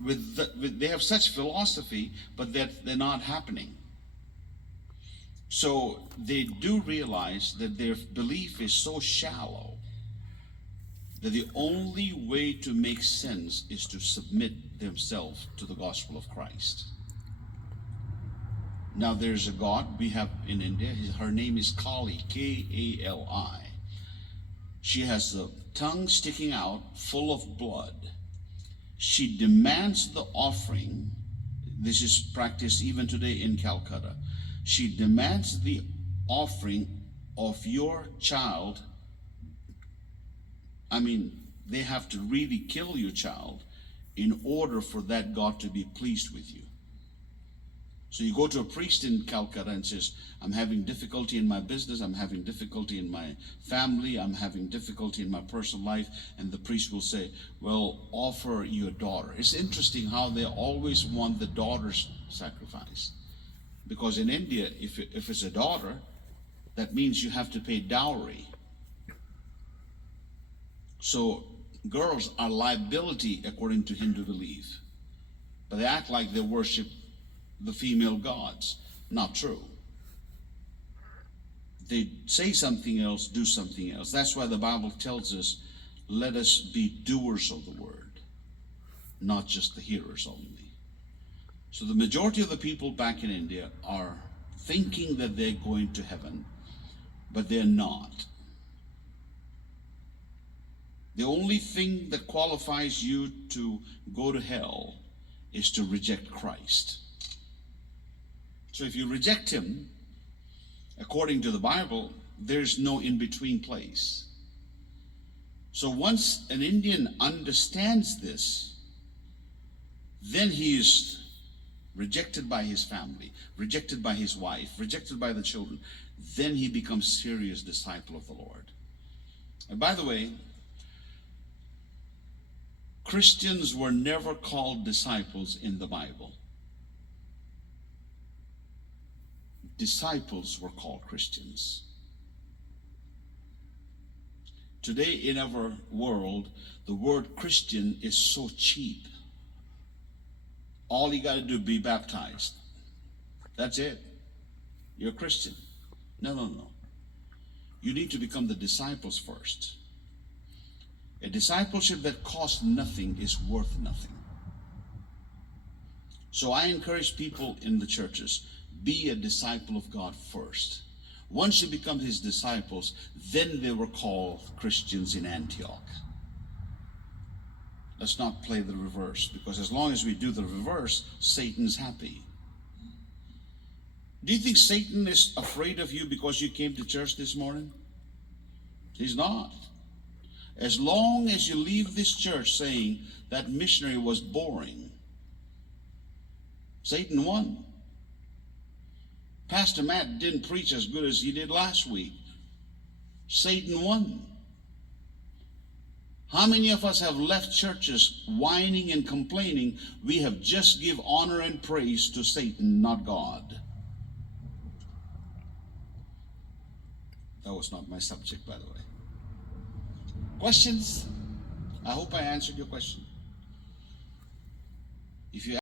they have such philosophy, but they're not happening. So they do realize that their belief is so shallow that the only way to make sense is to submit themselves to the gospel of Christ. Now there's a god we have in India. Her name is Kali, Kali. She has a tongue sticking out full of blood. She demands the offering. This is practiced even today in Calcutta. She demands the offering of your child. I mean, they have to really kill your child in order for that God to be pleased with you. So you go to a priest in Calcutta and says, I'm having difficulty in my business, I'm having difficulty in my family, I'm having difficulty in my personal life, and the priest will say, well, offer your daughter. It's interesting how they always want the daughter's sacrifice. Because in India, if it's a daughter, that means you have to pay dowry. So girls are liability according to Hindu belief. But they act like they worship the female gods. Not true. They say something else, do something else. That's why the Bible tells us, let us be doers of the word, not just the hearers only. So the majority of the people back in India are thinking that they're going to heaven, but they're not. The only thing that qualifies you to go to hell is to reject Christ. So if you reject him, according to the Bible, there's no in-between place. So once an Indian understands this, then he is rejected by his family, rejected by his wife, rejected by the children. Then he becomes a serious disciple of the Lord. And by the way, Christians were never called disciples in the Bible. Disciples were called Christians. Today in our world, the word Christian is so cheap. All you got to do is be baptized. That's it. You're a Christian. No. You need to become the disciples first. A discipleship that costs nothing is worth nothing. So I encourage people in the churches, be a disciple of God first. Once you become his disciples, then they were called Christians in Antioch. Let's not play the reverse, because as long as we do the reverse, Satan's happy. Do you think Satan is afraid of you because you came to church this morning? He's not. As long as you leave this church saying that missionary was boring, Satan won. Pastor Matt didn't preach as good as he did last week. Satan won. How many of us have left churches whining and complaining? We have just give honor and praise to Satan, not God. That was not my subject, by the way. Questions? I hope I answered your question. If you